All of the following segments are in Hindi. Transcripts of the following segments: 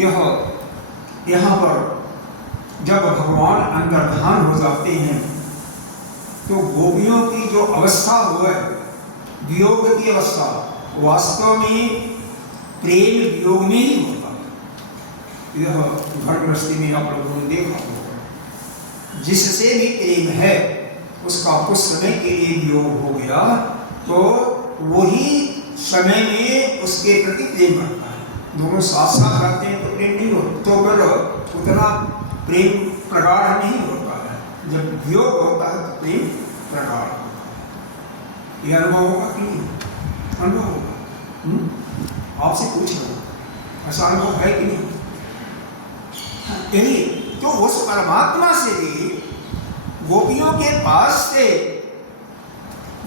यहाँ पर जब भगवान अंतर्धान हो जाते हैं तो गोपियों की जो अवस्था हुआ है, वियोग की अवस्था, वास्तव में प्रेम वियोग में ही होता है। यह घर गृहस्थी में आप लोगों ने देखा होगा, जिससे भी प्रेम है उसका कुछ समय के लिए वियोग हो गया तो वही समय में उसके प्रति प्रेम बढ़ता है। दोनों साथ साथ रहते हैं तो प्रेम नहीं होता, तो फिर उतना प्रेम प्रगाढ़ नहीं होता है। जब वियोग होता है तो प्रेम प्रगाढ़ होता है। यह अनुभव होगा कि नहीं? अनुभव होगा। आपसे पूछ रहा हूँ, ऐसा अनुभव है कि नहीं? यही तो उस परमात्मा से भी गोपियों के पास से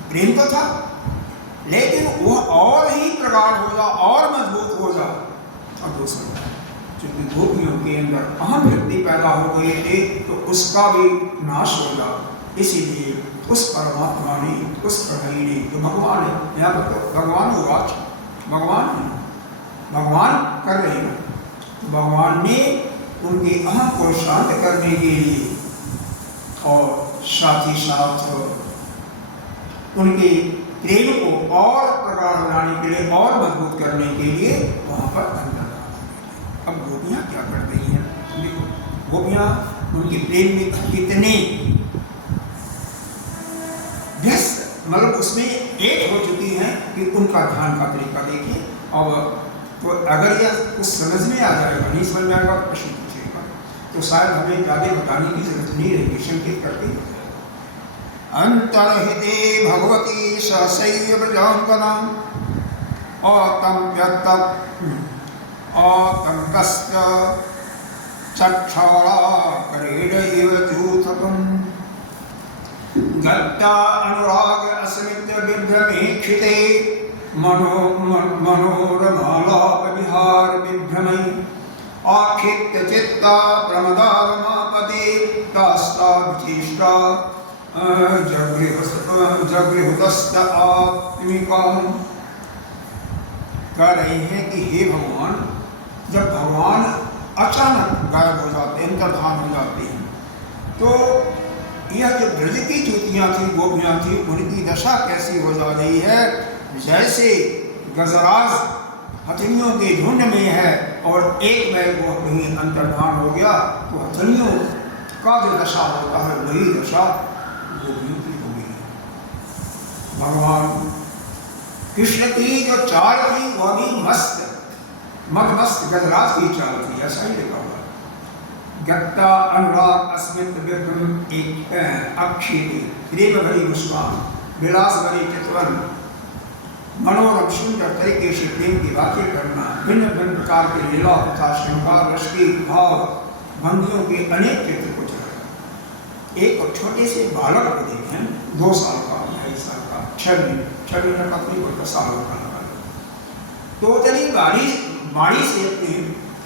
प्रेम तो था, लेकिन वह और ही प्रगाढ़ हो जा, और मजबूत हो जा। और दूसरा, क्योंकि गोपियों के अंदर अहम व्यक्ति पैदा हो गए थे तो उसका भी नाश हो जा। इसीलिए उस परमात्मा ने, उस प्रभु ने, जो भगवान है, यहाँ पर भगवान होगा, भगवान कर रहे हैं, भगवान ने उनके अहम को शांत करने के लिए और साथ ही साथ उनके प्रेम को और प्रगाढ़ बनाने के लिए, और मजबूत करने के लिए वहाँ पर अंदर। अब गोपियाँ क्या कर रही हैं? देखो, गोपियाँ उनके प्रेम में कितने व्यस्त, मतलब उसमें एक हो चुकी हैं कि उनका ध्यान का तरीका देखिए। और तो अगर यह कुछ समझ में आ जाएगा, नहीं समझ में आएगा प्रश्न पूछेगा, तो शायद हमें ज़्यादा बताने की जरूरत नहीं रहेगी, संकेत करके ही अंतर्हिते भगवती ससैव जांगना औतंकस्त चक्षाला करेणैव धूतकम् गत्ता अनुराग अस्मित विभ्रमेक्षिते मनोरमालाप विहार विभ्रमयि आक्षिप्त चित्ता प्रमदारमापदे तास्ता विचेष्टा जगृहुतस्त आत्मिका। कह रहे हैं कि हे भगवान, जब भगवान अचानक गायब हो जाते हैं, अंतर्धान हो जाते हैं, तो यह जो ब्रज की ज्योतियाँ थी, गोपियाँ थी, उनकी दशा कैसी हो जा रही है? जैसे गजराज हथनियों के झुंड में है और एक बैल वो कहीं अंतर्धान हो गया तो हथनियों का जो दशा होता है वही दशा गोपियों की हो गई है। भगवान कृष्ण की जो चाल थी वह भी मदमस्त गजराज की चाल थी, ऐसा ही लिखा हुआ है। गत्ता अनुराग अस्मित विभ्रम एक अक्षिति प्रेम भरी मुस्कान, विलास भरी चितवन, मनोरम सुंदर तरीके से प्रेम की बातें करना, भिन्न भिन्न प्रकार के लीला तथा श्रृंगार रस के भाव भंगियों के अनेक चित्र को चला। एक छोटे से बालक को देखें, 2 साल का, 2.5 साल का, 6 महीने का, अपनी कोई साल का लगा, तो चलिए बाड़ी से अपनी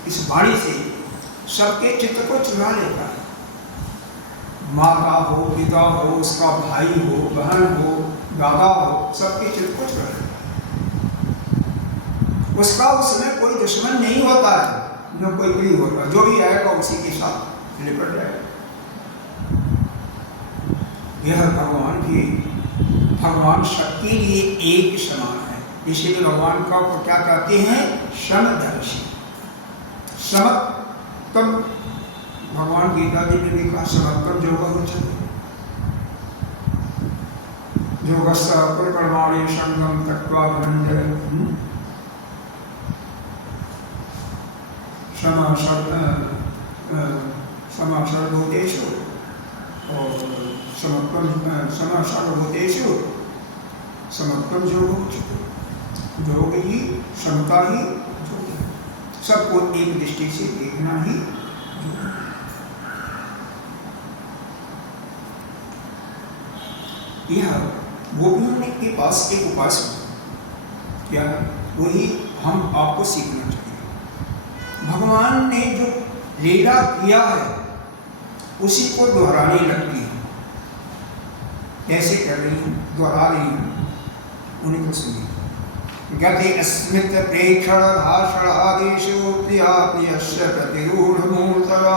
इस बाड़ी से सबके चित्र को चुरा लेता है। माता हो, पिता हो, उसका भाई हो, बहन हो, दादा हो, सबके चित्र को चुरा लेता है। उसका उसमें कोई दुश्मन नहीं होता है, न कोई प्रिय होता, जो भी आएगा उसी के साथ लिपट जाएगा। यह भगवान सबके लिए एक समान है। इसीलिए भगवान का क्या कहते हैं? समदर्शी, समत्तम। भगवान गीता जी ने लिखा समत्तम योगः योगस्य परिकर्माणि संगम त्यक्त्वा धनंजय सम सर्वभूतेषु और सम सर्वभूतेषु समत्वम योग ही समता ही योग है। सबको एक दृष्टि से देखना ही योग है। यह गोपियों के पास एक उपासना क्या है, वही हम आपको सीखना चाहिए। भगवान ने जो लीला किया है उसी को दोहराने लगती है। कैसे कर रही है? दोहरा रही है, उन्हीं को सुनिए। गति अस्मित प्रेक्षण भाषण आदेशो प्रिय प्रिया प्रियस्य प्रतिरूढमूर्तया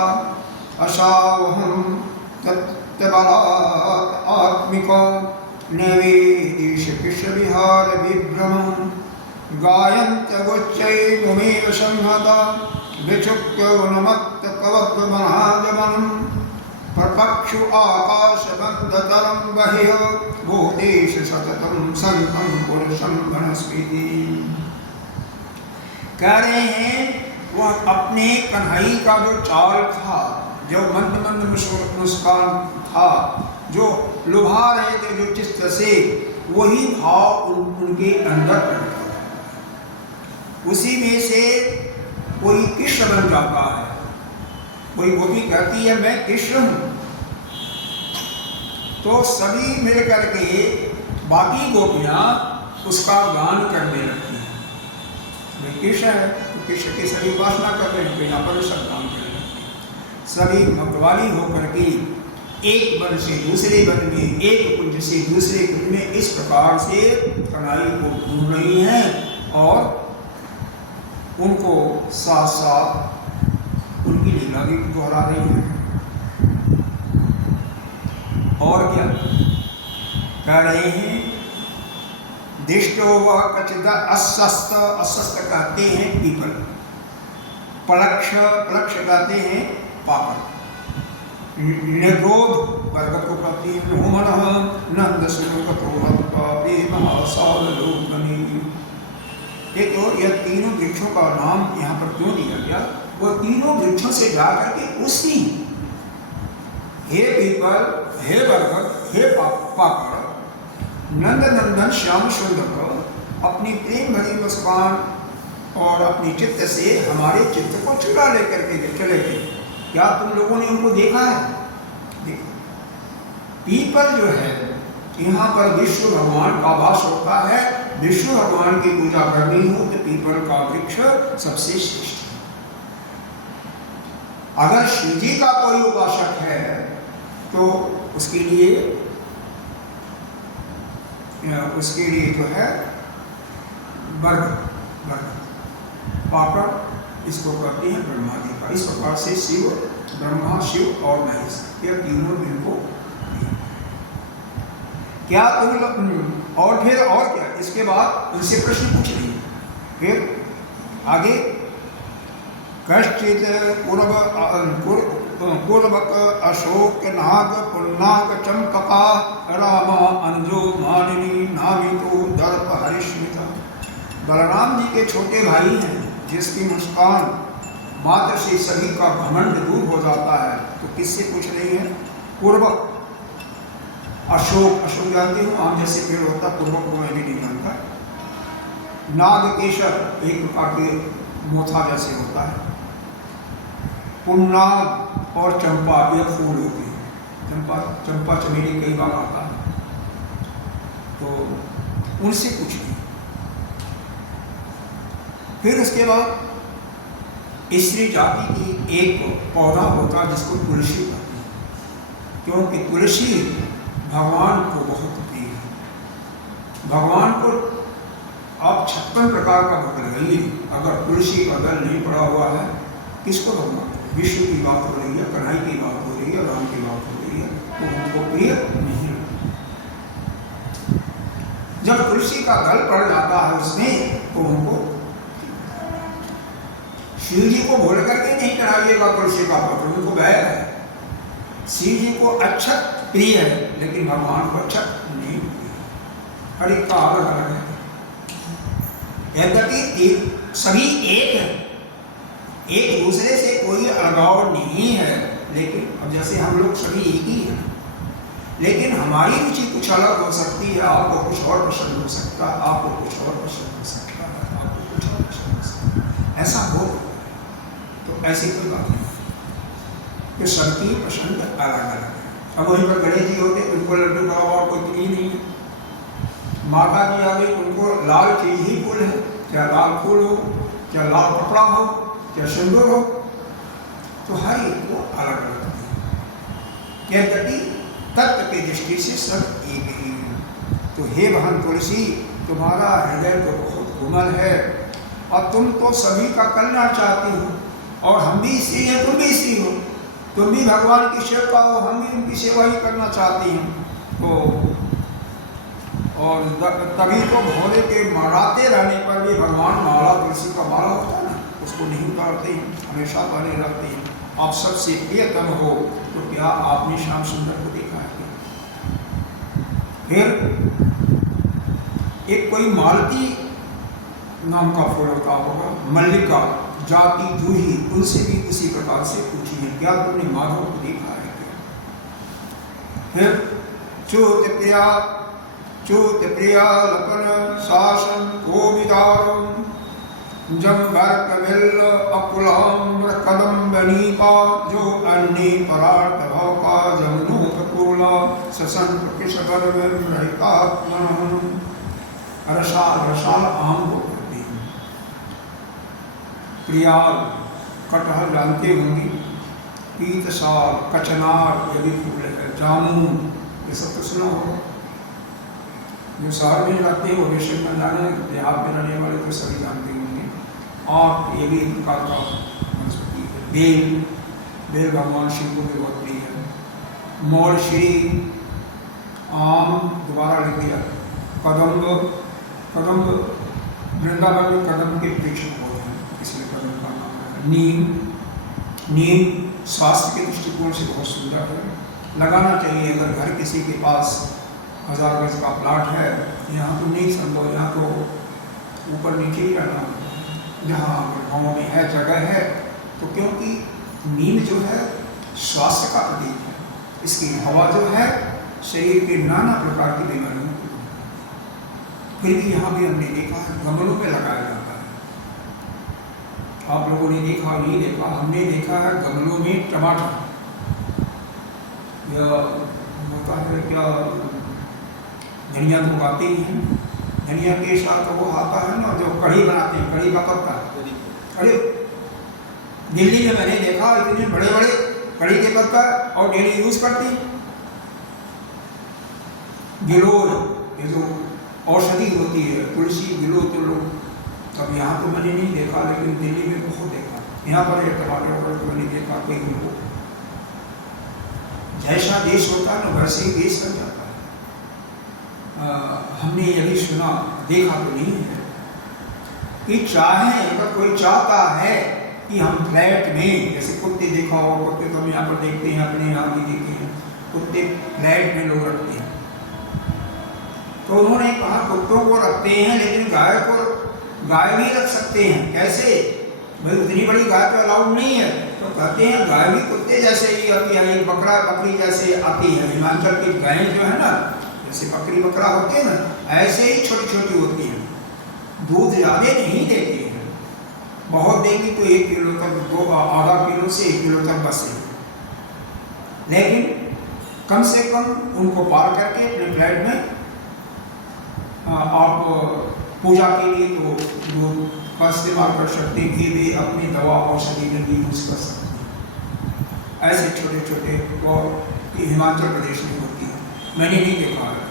अशावहं तत्तबलात् आत्मिका नैवेदिश कृष्णविहार विभ्रमं गायन्त्यगोच्चैर्मुमेव संहता विचुक्य उन्मत्तकवद्वमनागमनं प्रपक्षु आकाशबन्धतरं बहिः भूतेषु सततं सन्तं पुरुषं वनस्पति। कह रहे हैं वह अपने कन्हई का जो चाल था, जो मंद मंद मुस्कान था, जो लुभा रहे थे जो चित्त से, वही भाव उनके अंदर प्रकट था। उसी में से कोई कृष्ण बन जाता है। कोई गोपी कहती है मैं कृष्ण हूं, तो सभी मिलकर के बाकी गोपियां उसका गान करने लगती हैं। वे कृष्ण है तो कृष्ण की सभी उपासना कर रहे हैं, तो यहाँ पर सब गान करने लगते हैं। सभी मतवाली होकर के एक वन से दूसरे वन में, एक कुंज से दूसरे कुंज में इस प्रकार से कन्हई को ढूंढ रही हैं और उनको साथ साथ उनकी लीला भी दोहरा रही है। और क्या कह रहे हैं, दिष्टो व कचिद अस्वस्थ, अस्वस्थ कहते हैं पीपल, पलक्ष, पलक्ष कहते हैं पापड़, निरोध बरगद को कहते हैं मोहन नंद देखो यह तीनों वृक्षों का नाम यहाँ पर क्यों दिया गया? वो तीनों वृक्षों से जाकर के उसी हे पीपल, हे बरगद, हे पापड़, नंद नंदन श्याम सुंदर अपनी प्रेम भरी मुस्कान और अपनी चित्त से हमारे चित्त को चुरा लेकर के चले गए। क्या तुम लोगों ने उनको देखा है? देखो पीपल जो है यहाँ पर विष्णु भगवान का वास होता है। विष्णु भगवान की पूजा करनी हो तो पीपल का वृक्ष सबसे श्रेष्ठ है। अगर शिव जी का कोई उपासक है तो उसके लिए जो है बरगद, पापड़ इसको कहते हैं ब्रह्मा जी का। इस प्रकार से शिव, ब्रह्मा, शिव और महेश यह तीनों इनको क्या तुम और फिर और क्या? इसके बाद उनसे प्रश्न पूछ रही है। फिर आगे कश्चित पूर्वक अशोक नाग पुन्नाग चंपका रामा अंजो मानिनी नामितो दर्प हरिष्मिता। बलराम जी के छोटे भाई हैं जिसकी मुस्कान मात्र से सभी का घमंड दूर हो जाता है। तो किससे पूछ रही है? पूर्वक अशोक, अशोक जानते हो आम जैसे पेड़ होता, पूर्वक को मैं भी नहीं जानता। नाग केशर एक प्रकार के मोथा जैसे होता है। पुन्नाग और चंपा यह फूल होती है। चंपा चमेली कई बार आता है, तो उनसे पूछिए। फिर उसके बाद स्त्री जाति की एक पौधा होता है जिसको तुलसी कहते हैं, क्योंकि तुलसी भगवान को बहुत प्रिय है। भगवान को आप 56 प्रकार का भोग लगाइए, अगर तुलसी का दल नहीं पड़ा हुआ है किसको भगवान? विष्णु की बात हो रही है, कन्हई की बात हो रही है, राम की बात हो रही है, तो उनको प्रिय नहीं है। जब तुलसी का दल पड़ जाता है उसमें तो उनको शिव जी को भूल करके नहीं चढ़ाइएगा तुलसी का पत्र, उनको बैर है। शिव जी को अच्छा प्रिय है लेकिन भगवान को अच्छा नहीं प्रिय। हर एक का अलग अलग है। यद्यपि सभी एक है, एक दूसरे से कोई अलगाव नहीं है, लेकिन अब जैसे हम लोग सभी एक ही हैं, लेकिन हमारी रुचि कुछ अलग हो सकती है। आपको कुछ और पसंद हो सकता है, आपको कुछ और पसंद हो सकता है, आपको कुछ और पसंद हो सकता है। ऐसा हो तो ऐसी कोई बात नहीं कि सबकी पसंद अलग अलग है। अब वहीं पर गणेश जी होते उनको लड्डू का और कोई प्रिय नहीं है। माता जी आ गई उनको लाल चीज ही फूल है, क्या लाल फूल हो, क्या लाल कपड़ा हो, क्या सिंदूर हो, तो हर एक को अलग अलग है। यद्यपि तत्व की दृष्टि से सब एक ही है। तो हे बहन तुलसी, तुम्हारा हृदय तो बहुत कोमल है और तुम तो सभी का कल्याण चाहती हो और हम भी स्त्री हैं, तुम भी स्त्री हो, तुम भी भगवान की सेवका हो, हम भी उनकी सेवा ही करना चाहती हैं। तो और तभी तो भोले के मराते रहने पर भी भगवान माला तुलसी का माला होता है ना, उसको नहीं उतारते हैं, हमेशा पहने रहते हैं। आप सबसे प्रियतम हो तो क्या आपने श्याम सुंदर को देखा है? फिर एक कोई मालती नाम का फूल होता होगा, मल्लिका जाति जूही, उनसे भी उसी प्रकार से पूछी है, क्या तुमने माधव को देखा है क्या? फिर च्युत प्रिया लपन शासन कोविदारम जम्बरकविल अकुलाम्र कदम्बनीका जो अन्नी परार्थ भौका जमुनोत्कुला ससंत कृषगर रसाल आम को करते हैं। प्रियाल कटहल जानते होंगे, पीतसाल, कचनार यदि फूल है, जामुन, ये सब तो सुना होगा। जो शहर में रहते हैं वो बेशक न जाने, देहात में रहने वाले तो सभी जानते होंगे। और ये भी प्रकार का वनस्पति है। बेल भगवान शिव को भी बहुत प्रिय है। मोरश्री, आम दोबारा लिख दिया, कदम्ब वृंदावन में कदम के वृक्ष बहुत हैं, इसलिए कदम का नाम है। नीम स्वास्थ्य के दृष्टिकोण से बहुत सुंदर है, लगाना चाहिए। अगर घर किसी के पास 1000 गज का प्लाट है, यहाँ तो नहीं संभव, यहाँ तो ऊपर नीचे ही रहना, जहाँ गाँव में है जगह है तो, क्योंकि नीम जो है स्वास्थ्य का प्रतीक है। इसकी हवा जो है शरीर के नाना प्रकार की बीमारियों को, फिर भी यहाँ भी हमने देखा है गमलों पे लगाया जाता है। आप लोगों ने देखा नहीं देखा, हमने देखा है गमलों में टमाटर, या होता है क्या, धनिया तो उगाते ही हैं, धनिया के साथ वो आता है ना जो कढ़ी बनाते हैं, कढ़ी का पत्ता। अरे दिल्ली में मैंने देखा इतने बड़े बड़े कढ़ी के पत्ता और डेली यूज करते हैं। गिलोय, ये जो औषधि होती है, तुलसी गिलो तो लोग, तब यहाँ तो मैंने नहीं देखा, लेकिन दिल्ली में बहुत देखा। यहाँ पर एक टमाटर तो मैंने देखा कोई गिलो, जैसा देश होता है ना वैसे ही देश बन जाता है। हमने यही सुना, देखा तो नहीं है कि चाहे अगर कोई चाहता है कि हम फ्लैट में, जैसे कुत्ते देखा हो, कुत्ते तो हम यहाँ पर देखते हैं, अपने यहाँ भी देखते हैं, कुत्ते फ्लैट में लोग रखते हैं, तो उन्होंने कहा कुत्तों को रखते हैं लेकिन गाय भी रख सकते हैं। कैसे भाई, उतनी बड़ी गाय तो अलाउड नहीं है, तो कहते हैं गाय भी कुत्ते जैसे ही आती है, एक बकरा बकरी जैसे आती है। हिमाचल की गायें जो है ना, जैसे बकरी बकरा होते हैं ना, ऐसे ही छोटी छोटी होती हैं, दूध ज़्यादा नहीं देती है, बहुत देगी तो 1 किलो तक, आधा किलो से 1 किलो तक बस है, लेकिन कम से कम उनको पार करके अपने फ्लैट में आप पूजा के लिए तो दूध का इस्तेमाल कर सकते हैं, घी भी अपनी दवा औषधि में भी यूज कर सकते हैं। ऐसे छोटे छोटे और हिमाचल प्रदेश में होती है, मैंने नहीं देखा है,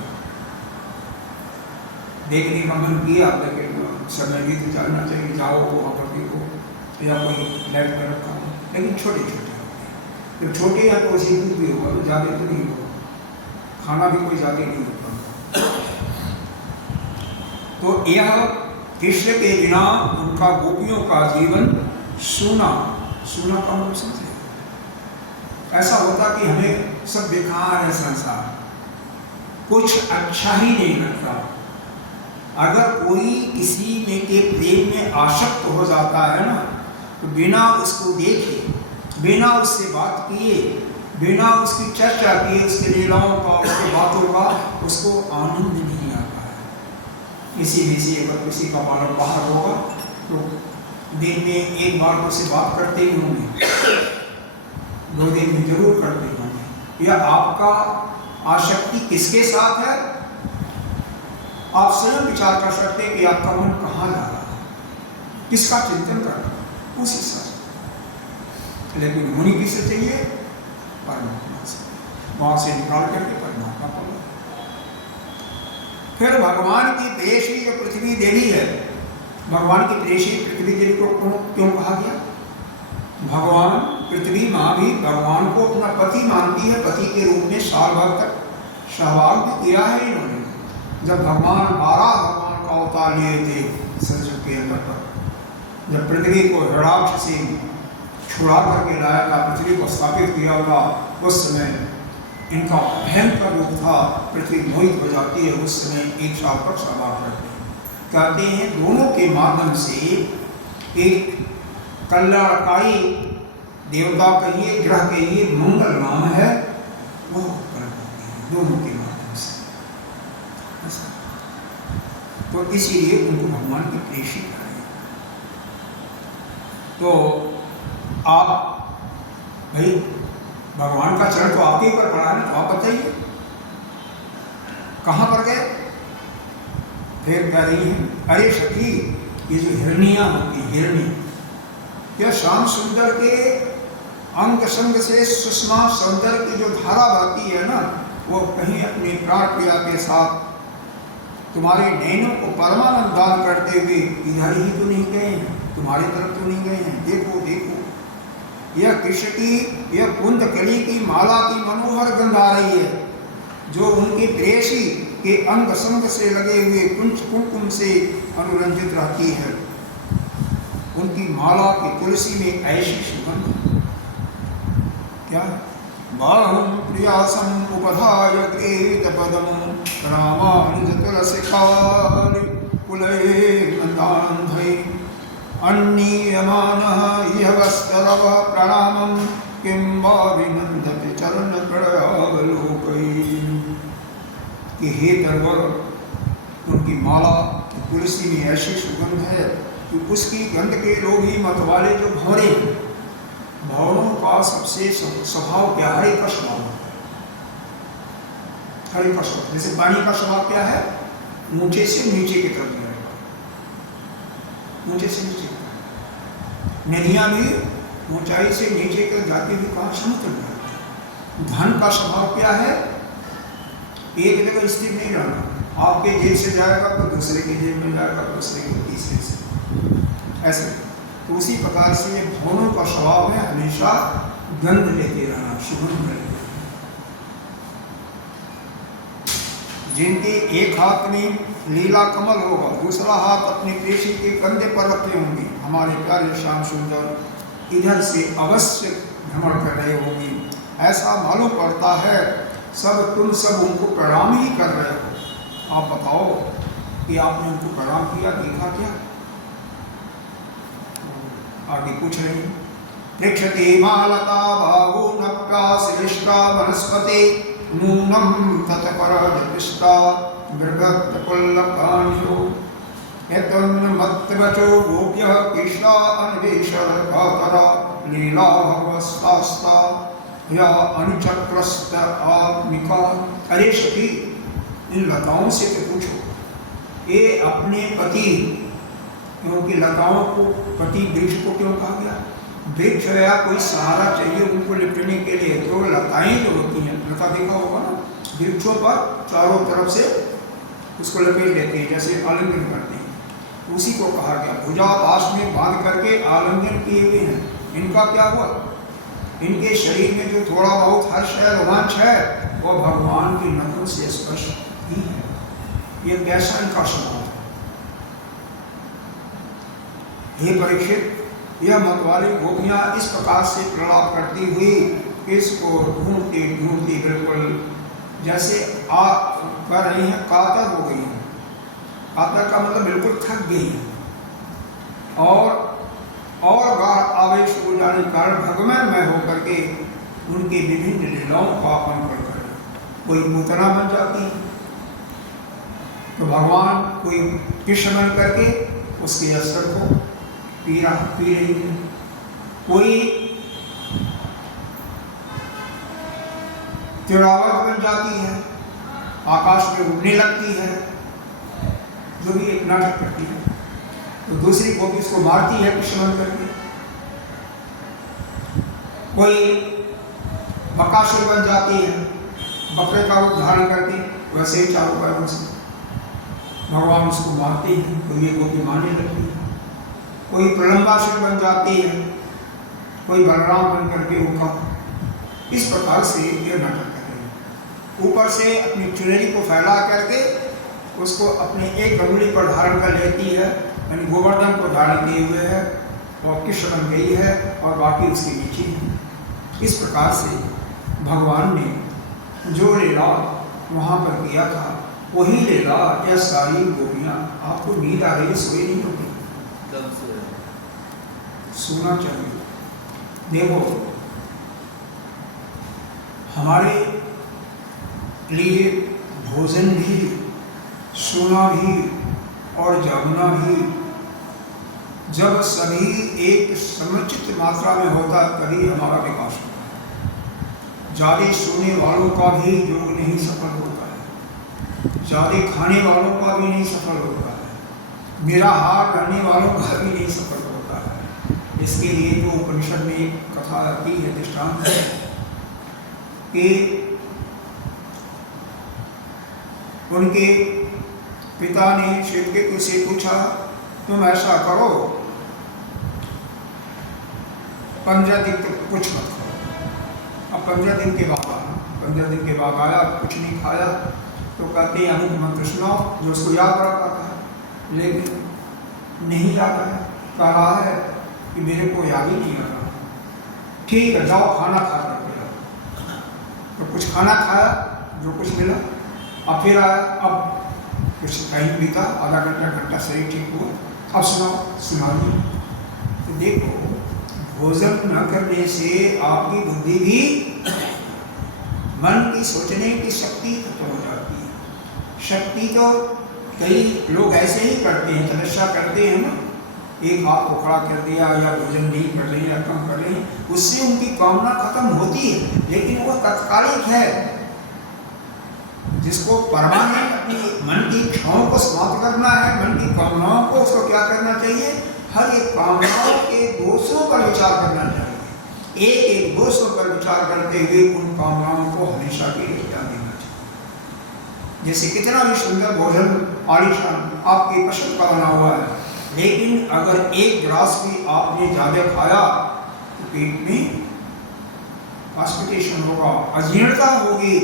देखने का मन किया, लेकिन समय भी तो चलना चाहिए, जाओ वहाँ पर देखो, या कोई फ्लैट में रखा हो, लेकिन छोटे छोटे होते हैं। जब छोटे हैं तो उसी दूध भी होगा, तो ज़्यादा तो नहीं होगा, खाना भी कोई ज़्यादा नहीं होता। तो यह कृष्ण के बिना उनका गोपियों का जीवन सूना का मतलब समझे, ऐसा होता कि हमें सब बेकार है संसार, कुछ अच्छा ही नहीं लगता। अगर कोई किसी में के प्रेम में आसक्त हो जाता है ना, तो बिना उसको देखे, बिना उससे बात किए, बिना उसकी चर्चा किए, उसके लीलाओं का, उसके बातों का उसको आनंद नहीं आता है। किसी भी से अगर किसी का बालक बाहर होगा तो दिन में एक बार उससे बात करते ही होंगे, 2 दिन में जरूर करते होंगे। या आपका आसक्ति किसके साथ है, आप स्वयं विचार कर सकते हैं कि आपका मन कहाँ जा रहा है, किसका चिंतन कर रहा है, उस हिसाब से। लेकिन होनी किससे चाहिए, परमात्मा से, वहां से निकाल करके परमात्मा को। फिर भगवान की देश ही जो पृथ्वी देवी है, भगवान की प्रेषी पृथ्वी देवी को क्यों कहा गया? भगवान पृथ्वी माँ भी भगवान को अपना पति मानती है, पति के रूप में साल भर तक सहवाग भी किया है इन्होंने। जब भगवान 12 भगवान का अवतार लिए थे सरस्वती के अंदर पर, जब पृथ्वी को हिरणाक्ष से छुड़ा करके लाया था, पृथ्वी को स्थापित किया था, उस समय इनका भयंकर रूप था, पृथ्वी मोहित हो जाती है, उस समय एक साल तक सहवाग करते हैं। कहते हैं दोनों के माध्यम से एक कल्याणकारी देवता कहिए, ग्रह कहिए, मंगल नाम है, वो दोनों के माध्यम से। तो इसीलिए उनको भगवान की प्रेषी करें। तो आप भाई भगवान का चरण तो आपके ऊपर पड़ा है ना, तो आप बताइए कहाँ पर गए? फिर कह रही है, अरे सखी, ये जो हिरनियाँ होती, हिरणी, यह श्याम सुंदर के अंग संग से सुषमा सौंदर्य की जो धारा बहती है ना, वो कहीं अपने प्राण प्रिया के साथ तुम्हारे नैनों को परमानंद दान करते हुए इधर ही तो नहीं गए हैं, तुम्हारी तरफ तो नहीं गए हैं। देखो देखो, यह कृष्ण की, यह कुंद कली की माला की मनोहर गंध आ रही है, जो उनकी प्रेयसी के अंग संग से लगे हुए कुंच कुमकुम से अनुरंजित रहती है। उनकी माला की तुलसी में ऐसी सुगंध, क्या बाहुं प्रियासम उपधाय गृहीत पदम रामानुज तुलसिकालि कुलये नन्दानन्दै अन्नीयमानः इह वस्तरव प्रणामं किं वा विनन्दति चरण प्रयावलोकैः। कि हे दरवर, उनकी माला तुलसी में ऐसी सुगंध है कि उसकी गंध के लोग ही मत वाले जो भंवरे हैं, भंवरों का सबसे स्वभाव क्या है? हरे का स्वभाव है, हरे का स्वभाव। जैसे पानी का स्वभाव क्या है? ऊंचे से नीचे की तरफ जाएगा, ऊंचे से नीचे। नदियां भी ऊंचाई से नीचे की जाती हुई कहाँ? समुद्र में। धन का स्वभाव क्या है? एक जगह स्थिर नहीं रहना, आपके जेब से जाएगा तो दूसरे के जेब में जाएगा, दूसरे के तीसरे से, ऐसे। तो उसी प्रकार से भंवरों का स्वभाव है हमेशा गंध लेते रहना, सुगंध लेते रहना। जिनके एक हाथ में लीला कमल होगा, दूसरा हाथ अपने प्रेषी के कंधे पर रखे होंगे, हमारे प्यारे श्याम सुंदर इधर से अवश्य भ्रमण कर रहे होंगे। ऐसा मालूम पड़ता है तुम सब उनको प्रणाम ही कर रहे हो। आप बताओ कि आपने उनको प्रणाम किया, देखा क्या? आगे पूछ रहे हैं, पृक्षते मालता बाहू नक्का श्रेष्ठा वनस्पति नूनम तत्परजपिष्टा मृगत्पुल्लकान्यो यतन्मत्वचो गोप्यः कृष्णा अन्वेषण कातरा लीला भगवस्तास्ता या अनुचक्रस्त आत्मिका। अरे सखी, इन लताओं से तो पूछो, ये अपने पति, क्योंकि लताओं को पति वृक्ष को क्यों कहा गया? वृक्ष या कोई सहारा चाहिए उनको लिपटने के लिए, तो लताएं जो होती हैं, लता देखा होगा ना, वृक्षों पर चारों तरफ से उसको लपेट लेते हैं, जैसे आलिंगन करते हैं, उसी को कहा गया। भुजा पास में बांध करके आलिंगन किए हुए हैं। इनका क्या हुआ? इनके शरीर में जो थोड़ा बहुत हर्ष है, रोमांच है, वह भगवान की नजरों से स्पर्श ही है। ये कैसा इनका स्वभाव है? हे परीक्षित, यह मतवाली गोपियां इस प्रकार से प्रलाप करती हुई इसको ढूंढती ढूंढती बिल्कुल जैसे कर रही हैं, कातर हो गई हैं। कातर का मतलब बिल्कुल थक गई हैं और गाढ़ आवेश हो जाने के कारण भगवानमय होकर के उनके विभिन्न लीलाओं का अपन कर कोई पूतना बन जाती है, तो भगवान कोई कृष्ण बन करके उसके अस्त्र को पी रही है, कोई तिरावत बन जाती है, आकाश में उड़ने लगती है, जो भी एक नाटक करती है, तो दूसरी गोपी उसको मारती है कृष्ण बन करके, कोई बकासुर बन जाती है, बकरे का रूप धारण करके, वैसे ही चारों पैरों से भगवान उसको मारते हैं तो ये गोपी मारने लगती है, कोई प्रलंबासुर बन जाती है, कोई बलराम बन करके उनका, इस प्रकार से ये नाटक कर रहे हैं। ऊपर से अपनी चुनरी को फैला करके उसको अपने एक अंगुली पर धारण कर लेती है, यानी गोवर्धन को धारण किए हुए है और कृष्ण बन गई है और बाकी उसके नीचे है। इस प्रकार से भगवान ने जो लीला वहाँ पर किया था वही लीला या सारी गोपियाँ। आपको नींद आ रही है, सोए नहीं होगी, सोना चाहिए। देखो हमारे लिए भोजन भी, सोना भी और जागना भी जब सभी एक समुचित मात्रा में होता तभी हमारा विकास होता है। ज़्यादा सोने वालों का भी योग नहीं सफल होता है, ज़्यादा खाने वालों का भी नहीं सफल होता है, निराहार रहने वालों का भी नहीं सफल होता है। इसके लिए तो उपनिषद में एक कथा आती है, दृष्टांत है कि उनके पिता ने श्वेतकेतु से पूछा, तुम ऐसा करो 15 दिन तक कुछ मत खाओ। अब 15 दिन के बाद आया, 15 दिन के बाद आया, कुछ नहीं खाया, तो कहते हैं अमुक मंत्र सुनाओ, जो उसको याद रखा था, लेकिन नहीं याद है, कह रहा है कि मेरे को याद ही नहीं रहा। ठीक है, जाओ खाना खा करके आओ। तो कुछ खाना खाया, जो कुछ मिला, अब फिर आया, अब कुछ टाइम बीता, आधा घंटा शरीर ठीक हुआ, अब सुनाओ, सुनाइए। तो देखो भोजन न करने से आपकी बुद्धि भी, मन की सोचने की शक्ति खत्म हो जाती है। शक्ति तो कई लोग ऐसे ही करते हैं, तपस्या करते हैं ना, एक हाथ को खड़ा कर दिया या भोजन नहीं कर रहे हैं या कम कर रहे हैं, उससे उनकी कामना खत्म होती है, लेकिन वो तत्कालिक है। जिसको परमानेंट अपनी मन की इच्छाओं को समाप्त करना है, मन की कामनाओं को, उसको क्या करना चाहिए, हर एक कामनाओं के दोषों पर विचार करना चाहिए। एक एक दोषों पर विचार करते हुए उन कामनाओं को हमेशा के लिए त्याग देना चाहिए। जैसे कितना भी सुंदर भोजन आलिशान आपकी पसंद का बना हुआ है, लेकिन अगर एक गिलास भी आपने ज्यादा खाया तो पेट में कॉन्स्टिपेशन होगा, अजीर्णता होगी।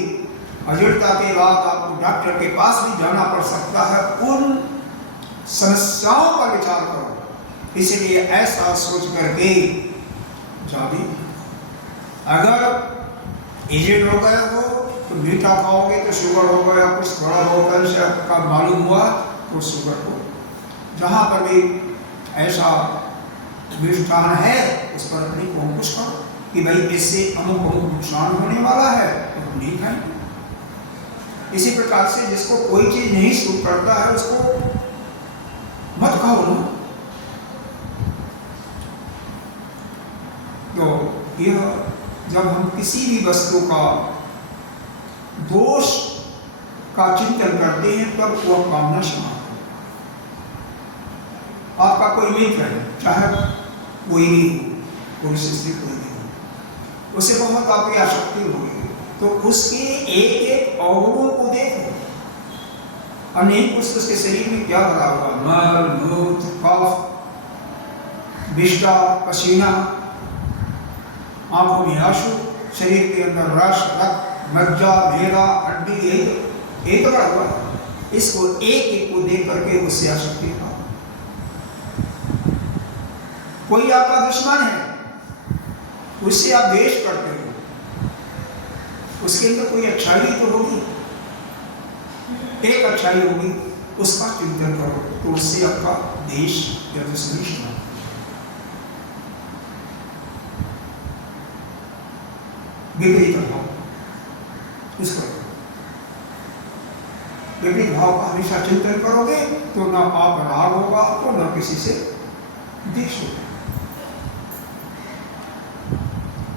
अजीर्णता के बाद आपको डॉक्टर के पास भी जाना पड़ सकता है। उन समस्याओं पर विचार करो, इसलिए ऐसा सोच करके जाबी, अगर एजेड हो गए हो तो मीठा खाओगे तो शुगर हो गया, कुछ थोड़ा होगा से आपका मालूम हुआ तो शुगर हो। जहाँ पर भी ऐसा विष्ठान है उस पर अपनी को अंकुश करो कि भाई इससे अमुक अमुक नुकसान होने वाला है तो हम नहीं खाएंगे। इसी प्रकार से जिसको कोई चीज नहीं सूट करता है उसको मत खाओ ना। तो यह जब हम किसी भी वस्तु का दोष का चिंतन करते हैं तब वह कामना समाप्त हो। आपका कोई मित्र है, चाहे कोई भी हो, पुरुष स्त्री कोई भी हो, उसे बहुत आपकी आसक्ति होगी, तो उसके एक एक अवगुणों को देखो। अनेक उसके शरीर में क्या भरा हुआ, मल, मूत्र, कफ, विष्ठा, पसीना, आंखों में आंसू, शरीर के अंदर रस, रक्त, मज्जा, मेरा, हड्डी, एक बड़ा हुआ। इसको एक एक को देख करके उससे आसक्ति है। कोई आपका दुश्मन है, उससे आप द्वेष करते हो, उसके अंदर कोई अच्छाई तो होगी, एक अच्छाई होगी, उसका चिंतन करो तो उससे आपका देश या दुश्मनी समाप्त। विपरीत भाव, इसको विपरीत भाव का हमेशा चिंतन करोगे तो ना आप राग होगा तो ना किसी से द्वेष होगा।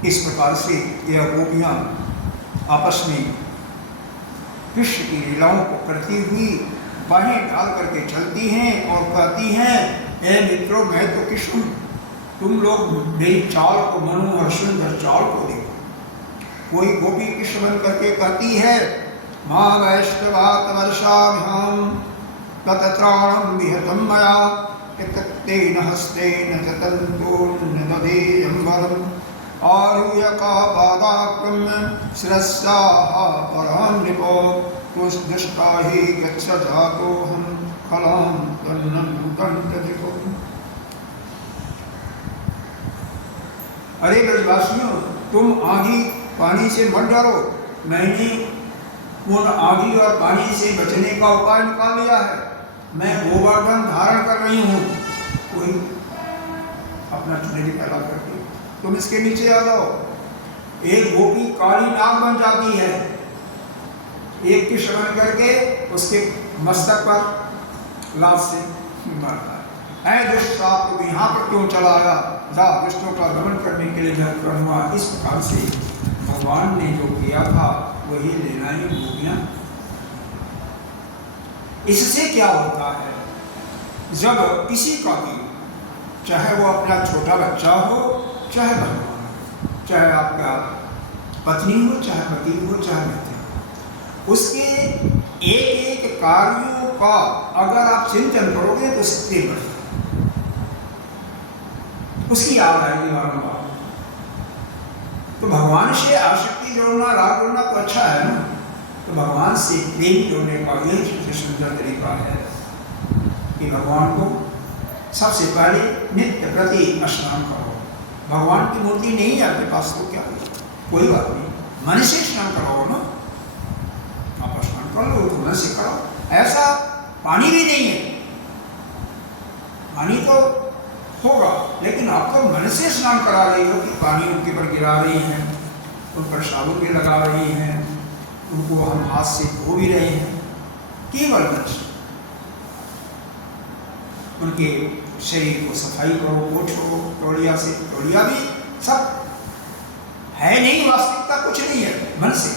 इस प्रकार से यह गोपियां आपस में कृष्ण की लीलाओं को करती हुई बाहें डाल करके चलती हैं और कहती हैं, ए मित्रों, मैं तो कृष्ण, तुम लोग मेरी चाल को, मनोहर सुंदर चाल को देखो। कोई गोपी कृष्ण बन करके कहती है, माँ वैष्णवात वर्षाभ्याम तत्राणं विहतं मया तेन हस्तेन च तन्तून्यदधेयं बलम् आरुह्यकापादाक्रम्य शिरस्याः परां नृपो तुष्टा हि गच्छ जातोऽहं खलां तन्नं कण्टधिको। अरे ब्रजवासियों, तुम आंधी पानी से मत डरो, मैंने उन आंधी और पानी से बचने का उपाय निकाल लिया है। मैं गोवर्धन धारण कर रही हूँ। कोई अपना चुनरी पैदा करके तुम इसके नीचे आ जाओ। एक गोपी काली नाग बन जाती है, एक की शरण करके उसके मस्तक पर लाश से मारता है। ऐ दुष्ट, तुम यहाँ पर क्यों चला आया? जा, दुष्टों का दमन करने के लिए मैं करूँगा। इस प्रकार से भगवान ने जो किया था वही लेना ही गोपियाँ। इससे क्या होता है, जब किसी का भी, चाहे वो अपना छोटा बच्चा हो, चाहे भगवान हो, चाहे आपका पत्नी हो, चाहे पति हो, चाहे मित्र हो, उसके एक एक कार्यों का अगर आप चिंतन करोगे तो उसके बढ़ेगा, उसकी याद आएगी बारंबार। तो भगवान से आसक्ति जोड़ना, राग जोड़ना तो अच्छा है ना। तो भगवान से प्रेम जोड़ने का यही सबसे सुंदर तरीका है कि भगवान को सबसे पहले नित्य प्रति स्नान करो। भगवान की मूर्ति नहीं है आपके पास तो क्या है, कोई बात नहीं, मन से स्नान करो ना। आप स्नान कर लो तो मन से करो। ऐसा पानी भी नहीं है, पानी तो होगा, लेकिन आप तो मन से स्नान करा रही हो कि पानी उनके पर गिरा रही हैं, उन पर साबुन भी लगा रही हैं, उनको हम हाथ से धो भी रहे हैं, केवल मन से। उनके शरीर को सफाई करो, पोछो तौलिया से। तौलिया भी सब है नहीं, वास्तविकता कुछ नहीं है, मन से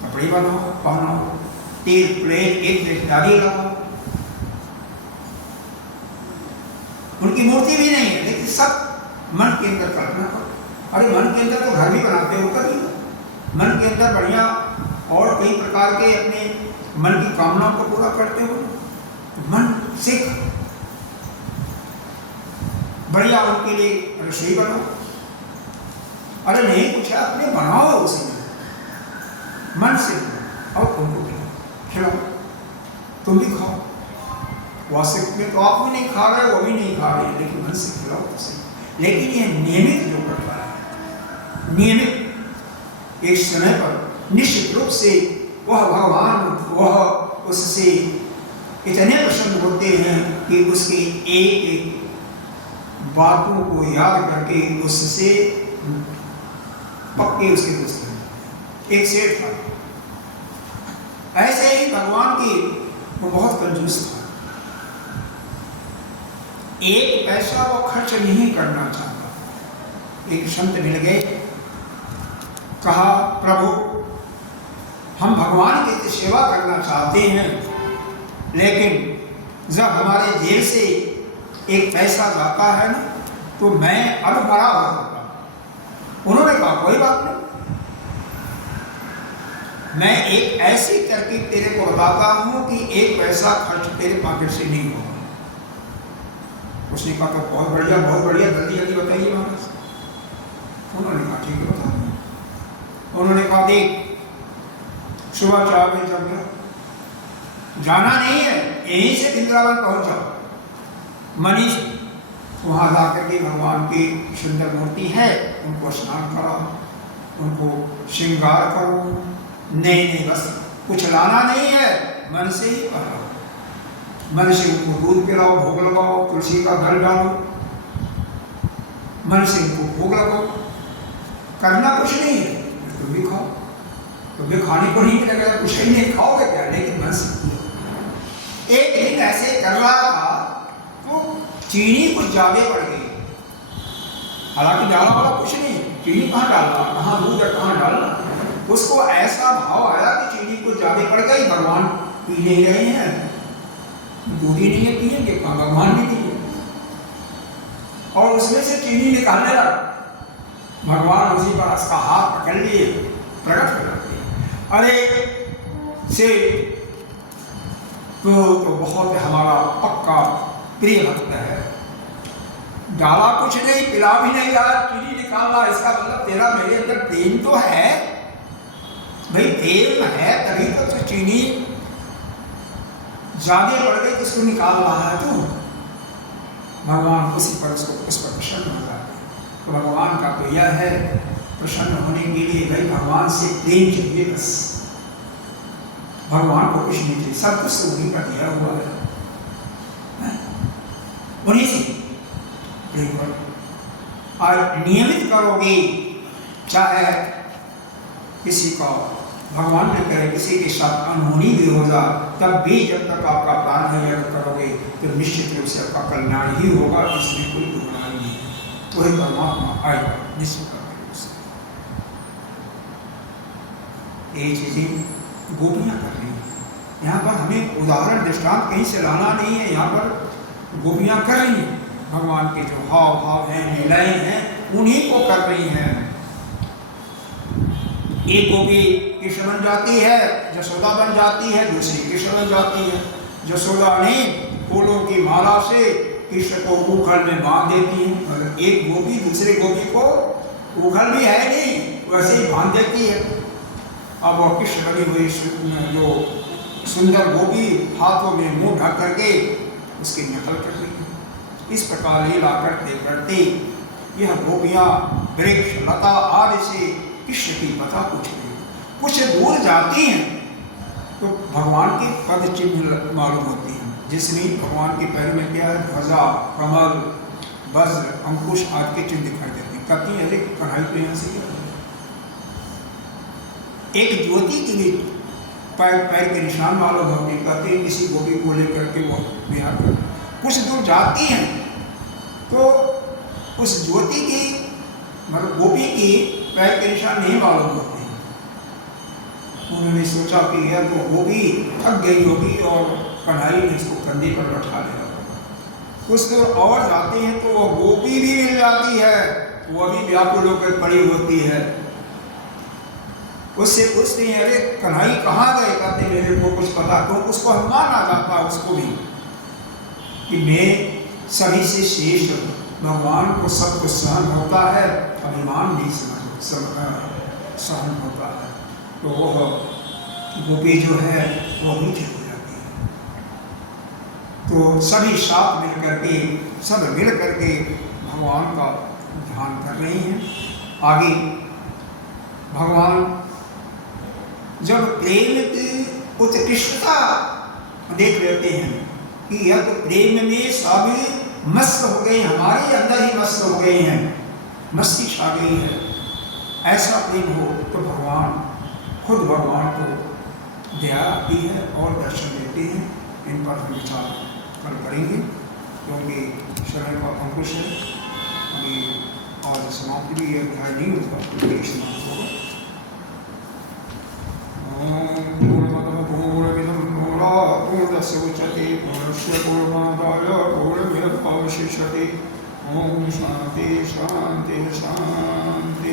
कपड़े बनाओ, पहनाओ, तेल प्लेट एक दाढ़ी लगाओ। उनकी मूर्ति भी नहीं है, लेकिन सब मन के अंदर कल्पना करो। अरे मन के अंदर तो घर भी बनाते हो कभी, मन के अंदर बढ़िया और कई प्रकार के अपने मन की कामनाओं को पूरा करते हो, मन से बढ़िया उनके लिए रसोई बनाओ। अरे नहीं कुछ है, अपने बनाओ उसी में, मन से और उनको खिलाओ, तुम भी खाओ। वास्तविक में तो आप भी नहीं खा रहे, वो भी नहीं खा रहे, लेकिन मन से खिलाओ तो सही। लेकिन ये नियमित जो करता है, नियमित एक समय पर निश्चित रूप से वह भगवान, वह उससे इतने प्रसन्न होते हैं कि उसके एक एक बातों को याद करके उससे पक्के उसके दोस्त हैं। एक सेठ था, ऐसे ही भगवान की वो बहुत कंजूस था, एक पैसा वो खर्च नहीं करना चाहता। एक संत मिल गए, कहा प्रभु हम भगवान की सेवा करना चाहते हैं, लेकिन जब हमारे जेब से एक पैसा जाता है ना तो मैं अनभरा हो जाता हूं। उन्होंने कहा कोई बात नहीं, मैं एक ऐसी तरकीब तेरे को बताता हूं कि एक पैसा खर्च तेरे पॉकेट से नहीं होगा। उसने कहा तो बहुत बढ़िया, जल्दी जल्दी बताइए महाराज। उन्होंने कहा ठीक है बता। उन्होंने कहा देख, सुबह 4 बजे जग गया, जाना नहीं है, यहीं से वृंदावन पहुंच जाओ। मनीष वहां जाकर के भगवान की सुंदर मूर्ति है, उनको स्नान कराओ, उनको श्रृंगार करो, नए बस कुछ लाना नहीं है, मन से ही करो। मन से उनको दूध पिलाओ, भोग लगाओ, तुलसी का दल डालो, मन से उनको भोग लगाओ। करना कुछ नहीं है, तुम भी खाओ, तुम भी खाने को नहीं मिलेगा, कुछ ही नहीं खाओगे क्या, लेकिन मन से। एक दिन ऐसे कर रहा था तो चीनी कुछ ज्यादा पड़ गई, हालांकि डाला वाला कुछ नहीं, चीनी कहाँ डालना, कहाँ दूध है, कहाँ डालना। उसको ऐसा भाव आया कि चीनी कुछ ज्यादा पड़ गई, भगवान पी नहीं रहे हैं, दूध ही नहीं है पिएंगे, भगवान भी पिए, और उसमें से चीनी निकालने लगा। भगवान उसी पर उसका हाथ पकड़ लिए, प्रकट कर दिए। अरे से तो बहुत हमारा पक्का प्रिय भक्त है। डाला कुछ नहीं, पिला भी नहीं, यार चीनी निकालना, इसका मतलब तेरा मेरे अंदर प्रेम तो है भाई, प्रेम है तभी तो चीनी ज्यादा बढ़ गई, किसको निकाल रहा है तू। भगवान उसी पर उसको उस पर प्रसन्न हो जाते हैं। तो भगवान का तो यह है, प्रसन्न होने के लिए भाई भगवान से प्रेम चाहिए बस, भगवान को कुछ नहीं चाहिए, सब कुछ उन्हीं का दिया हुआ है, उन्हीं से प्रेम करो। और नियमित करोगे, चाहे किसी का भगवान ने करे किसी के साथ अनहोनी भी होगा, तब भी जब तक आपका प्राण है यज्ञ करोगे तो निश्चित रूप से आपका कल्याण ही होगा, इसमें कोई दुर्गुणाई नहीं है। तो ही परमात्मा आएगा निश्चित रूप से। ये चीजें गोपियां कर रही हैं, यहाँ पर हमें उदाहरण दृष्टांत कहीं से लाना नहीं है, यहाँ पर गोपियां कर रही हैं, भगवान के जो हाव भाव हैं, लीलाएं हैं, उन्हीं को कर रही हैं। एक गोपी कृष्ण बन जाती है, यशोदा बन जाती है, दूसरी कृष्ण बन जाती है। यशोदा ने फूलों की माला से कृष्ण को उखल में बांध देती है, मतलब एक गोपी दूसरे गोपी को, उखल भी है नहीं, वैसे ही बांध देती है। अब वह कृष्ण बनी हुई जो सुंदर गोपी हाथों में मुंह ढक करके उसकी नकल कर रही है। इस प्रकार लीला करते करते यह गोपियां वृक्ष लता आदि से कृष्ण की कथा पूछ रही, कुछ दूर जाती हैं तो भगवान के पद चिन्ह मालूम होती हैं, जिसमें भगवान के पैर में क्या है, ध्वजा, कमल, वज्र, अंकुश आदि के चिन्ह दिखाई देते हैं। कहती है अरे कढ़ाई पे यहाँ से क्या, एक ज्योति के लिए पैर के निशान मालूम होते, कहते हैं किसी गोपी को लेकर के वो विहार कर। कुछ दूर जाती हैं तो उस ज्योति की मतलब गोपी की पैर के निशान नहीं मालूम होते। उन्होंने सोचा कि यह तो गोपी थक गई होगी और कन्हैया ने इसको कंधे पर बैठा लिया। कुछ दूर और जाते हैं तो वह गोपी भी मिल जाती है, वह भी व्याकुल होकर पड़ी होती है। उससे पूछते हैं अरे कन्हैया कहाँ गए, कहते मेरे को कुछ पता, तो उसको अनुमान आ जाता उसको भी कि मैं सभी से श्रेष्ठ हूँ। भगवान को सब कुछ सहन होता है, अभिमान नहीं सहन होता है। तो वह गोपी जो है वो नीचे हो जाती है। तो सभी साथ मिल करके, सब मिल करके भगवान का ध्यान कर रही हैं। आगे भगवान जब प्रेम की उत्कृष्टता देख लेते हैं कि यह तो प्रेम में सभी मस्त हो गए, हमारे अंदर ही मस्त हो गए हैं, मस्ती छा गई है, ऐसा प्रेम हो तो भगवान खुद भगवान को दया आती है और दर्शन देते हैं। इन पर हम विचार कल करेंगे क्योंकि समय का अंकुश है, अभी आज समाप्ति भी अध्याय नहीं होगा, समाप्त होगा। पूर्णस्य उच्यते पूर्णस्य पूर्णमादाय पूर्णमेवावशिष्यते। ओम शांति शांति शांति।